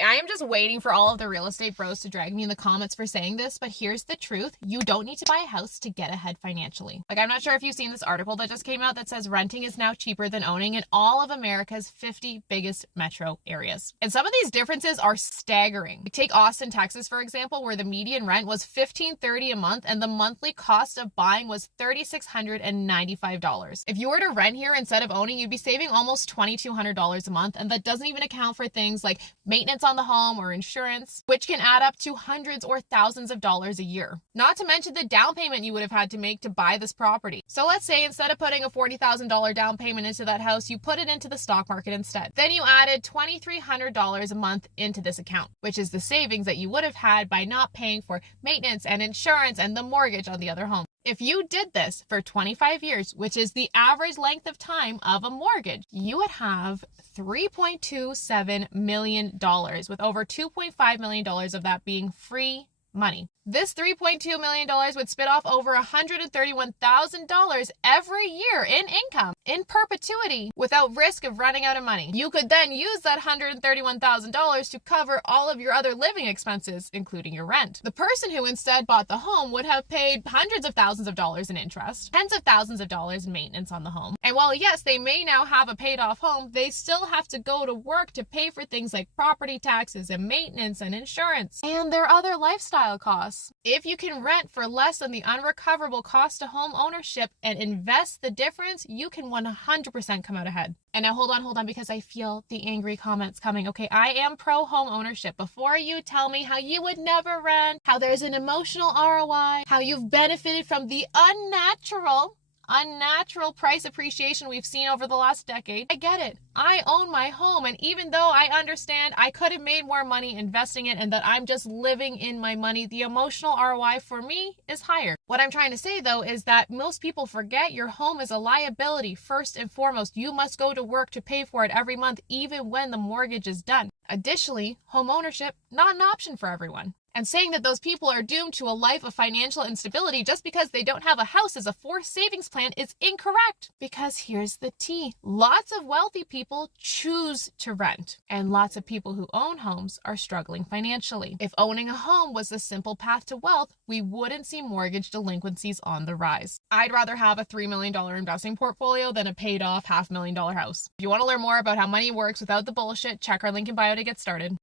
I am just waiting for all of the real estate bros to drag me in the comments for saying this, but here's the truth. You don't need to buy a house to get ahead financially. Like, I'm not sure if you've seen this article that just came out that says renting is now cheaper than owning in all of America's 50 biggest metro areas. And some of these differences are staggering. Take Austin, Texas, for example, where the median rent was $1,530 a month and the monthly cost of buying was $3,695. If you were to rent here instead of owning, you'd be saving almost $2,200 a month, and that doesn't even account for things like maintenance on the home or insurance, which can add up to hundreds or thousands of dollars a year. Not to mention the down payment you would have had to make to buy this property. So let's say instead of putting a $40,000 down payment into that house, you put it into the stock market instead. Then you added $2,300 a month into this account, which is the savings that you would have had by not paying for maintenance and insurance and the mortgage on the other home. If you did this for 25 years, which is the average length of time of a mortgage, you would have $3.27 million, with over $2.5 million of that being free money. This $3.2 million would spit off over $131,000 every year in income in perpetuity without risk of running out of money. You could then use that $131,000 to cover all of your other living expenses, including your rent. The person who instead bought the home would have paid hundreds of thousands of dollars in interest, tens of thousands of dollars in maintenance on the home. And while yes, they may now have a paid off home, they still have to go to work to pay for things like property taxes and maintenance and insurance and their other lifestyle costs. If you can rent for less than the unrecoverable cost of home ownership and invest the difference, you can 100% come out ahead. And now hold on, because I feel the angry comments coming. Okay, I am pro home ownership. Before you tell me how you would never rent, how there's an emotional ROI, how you've benefited from the unnatural price appreciation we've seen over the last decade. I get it. I own my home, and even though I understand I could have made more money investing it and that I'm just living in my money, the emotional ROI for me is higher. What I'm trying to say though is that most people forget your home is a liability first and foremost. You must go to work to pay for it every month, even when the mortgage is done. Additionally, home ownership, not an option for everyone. And saying that those people are doomed to a life of financial instability just because they don't have a house as a forced savings plan is incorrect. Because here's the tea. Lots of wealthy people choose to rent, and lots of people who own homes are struggling financially. If owning a home was the simple path to wealth, we wouldn't see mortgage delinquencies on the rise. I'd rather have a $3 million investing portfolio than a paid off $500,000 house. If you want to learn more about how money works without the bullshit, check our link in bio to get started.